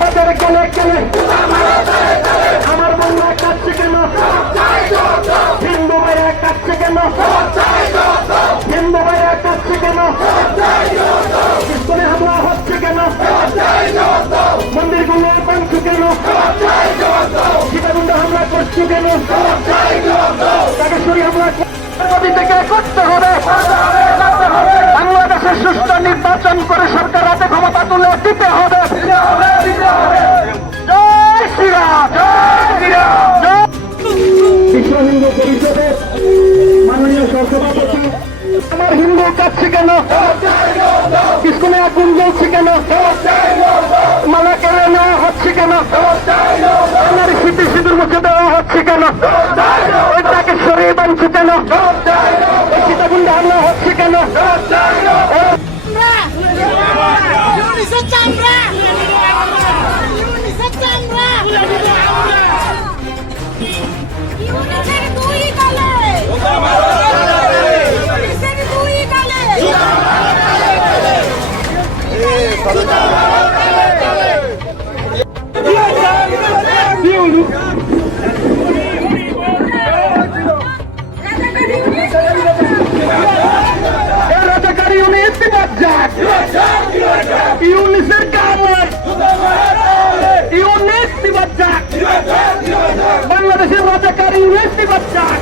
বাজারে গেলে গেলে আমার বাংলা কাটছে কেন হিন্দু ভাইরা কাটছে কেন হিন্দু ভাইরা কাটছে কেন ইস্কনে হামলা হচ্ছে কেন মন্দিরগুলো ভাঙছে কেন সীতাকুণ্ড হামলা করছে কেন তাকেশ্বরী হামলা থেকে করতে হবে। বাংলাদেশের সুষ্ঠু নির্বাচন করে সরকার হাতে বিশ্ব হিন্দু পরিষদের মাননীয় সহসভাপতি আমার হিন্দু কাছে কেন স্কুলে আগুন জ্বলছে কেন মালা কেড়ে নেওয়া হচ্ছে কেন আমার স্মৃতি সিঁদুর মুখে দেওয়া হচ্ছে কেন ওই তাকে সরিয়ে বানছে কেন সীতাকুণ্ডে হামলা হচ্ছে কেন ইউনিসের কামড় ইউনিট দিবাদ যাক। বাংলাদেশের রাজাকার ইউনিট দিবাদ যাক।